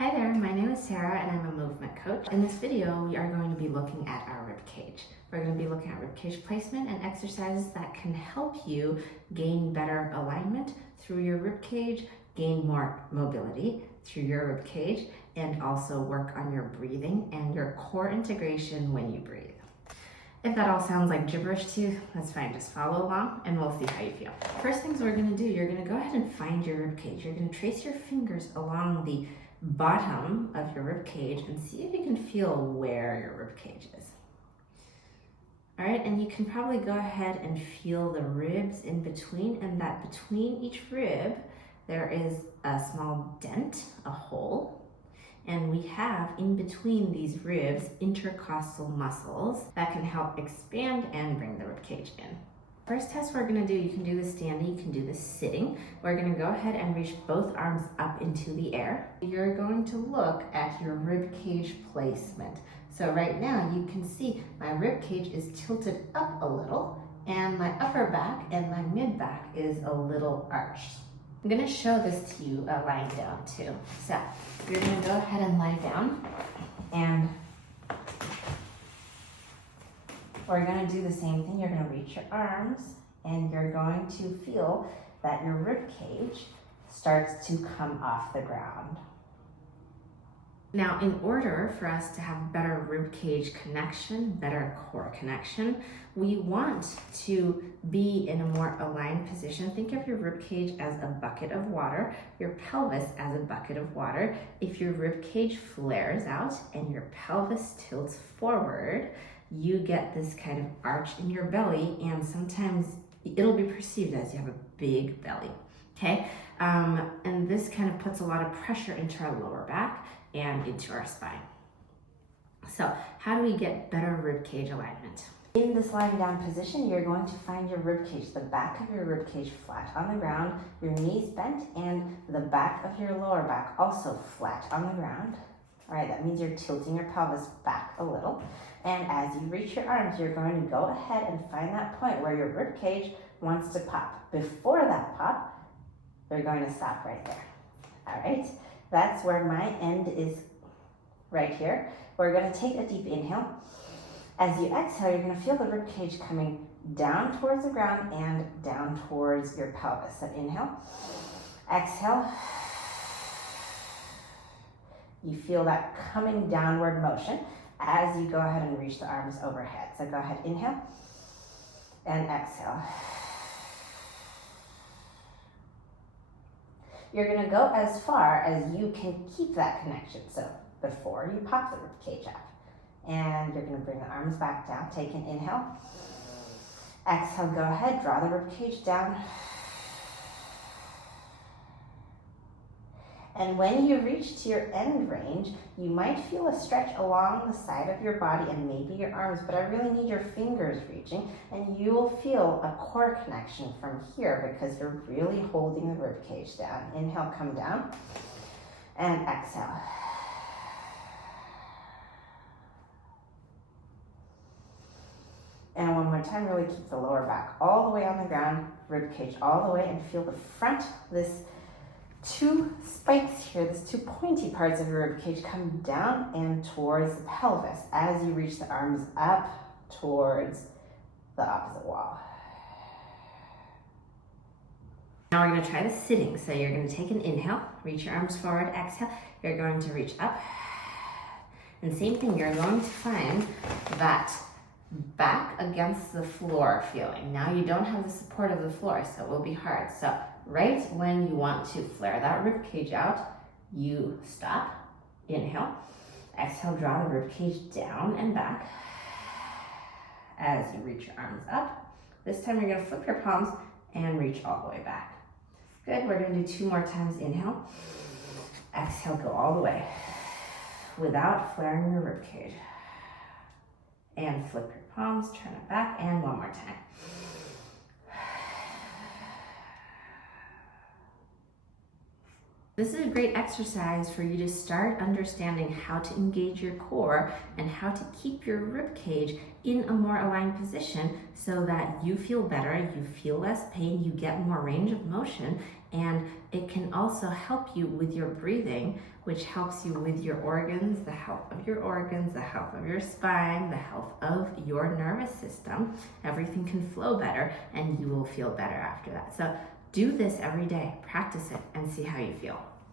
Hi there, my name is Sarah and I'm a movement coach. In this video, we are going to be looking at our rib cage. We're going to be looking at rib cage placement and exercises that can help you gain better alignment through your rib cage, gain more mobility through your rib cage, and also work on your breathing and your core integration when you breathe. If that all sounds like gibberish to you, that's fine, just follow along and we'll see how you feel. First things we're gonna do, you're gonna go ahead and find your rib cage. You're gonna trace your fingers along the bottom of your rib cage and see if you can feel where your rib cage is. All right, and you can probably go ahead and feel the ribs in between, and that between each rib, there is a small dent, a hole. And we have in between these ribs intercostal muscles that can help expand and bring the rib cage in. First test we're gonna do, you can do this standing, you can do this sitting. We're gonna go ahead and reach both arms up into the air. You're going to look at your rib cage placement. So right now you can see my rib cage is tilted up a little and my upper back and my mid back is a little arched. I'm gonna show this to you lying down too. So you're gonna go ahead and lie down, and we're gonna do the same thing. You're gonna reach your arms and you're going to feel that your rib cage starts to come off the ground. Now, in order for us to have better rib cage connection, better core connection, we want to be in a more aligned position. Think of your rib cage as a bucket of water, your pelvis as a bucket of water. If your rib cage flares out and your pelvis tilts forward, you get this kind of arch in your belly, and sometimes it'll be perceived as you have a big belly, okay? And this kind of puts a lot of pressure into our lower back and into our spine. So how do we get better rib cage alignment? In this lying down position, you're going to find your rib cage, the back of your rib cage flat on the ground, your knees bent, and the back of your lower back also flat on the ground. All right, that means you're tilting your pelvis back a little. And as you reach your arms, you're going to go ahead and find that point where your rib cage wants to pop. Before that pop, you're going to stop right there. All right, that's where my end is, right here. We're going to take a deep inhale. As you exhale, you're going to feel the rib cage coming down towards the ground and down towards your pelvis. So inhale, exhale. You feel that coming downward motion as you go ahead and reach the arms overhead. So go ahead, inhale and exhale. You're gonna go as far as you can keep that connection. So before you pop the rib cage up, and you're gonna bring the arms back down. Take an inhale. Exhale, go ahead, draw the rib cage down. And when you reach to your end range, you might feel a stretch along the side of your body and maybe your arms, but I really need your fingers reaching, and you will feel a core connection from here because you're really holding the rib cage down. Inhale, come down, and exhale. And one more time, really keep the lower back all the way on the ground, rib cage all the way, and feel the front, this two spikes here, these two pointy parts of your rib cage come down and towards the pelvis as you reach the arms up towards the opposite wall. Now we're going to try the sitting. So you're going to take an inhale, reach your arms forward, exhale. You're going to reach up. And same thing, you're going to find that back against the floor feeling. Now you don't have the support of the floor, so it will be hard. So right when you want to flare that rib cage out, you stop, inhale, exhale, draw the rib cage down and back as you reach your arms up. This time you're gonna flip your palms and reach all the way back. Good, we're gonna do 2 more times. Inhale, exhale, go all the way without flaring your rib cage. And flip your palms, turn it back, and one more time. This is a great exercise for you to start understanding how to engage your core and how to keep your rib cage in a more aligned position so that you feel better, you feel less pain, you get more range of motion, and it can also help you with your breathing, which helps you with your organs, the health of your organs, the health of your spine, the health of your nervous system. Everything can flow better and you will feel better after that. So do this every day, practice it, and see how you feel.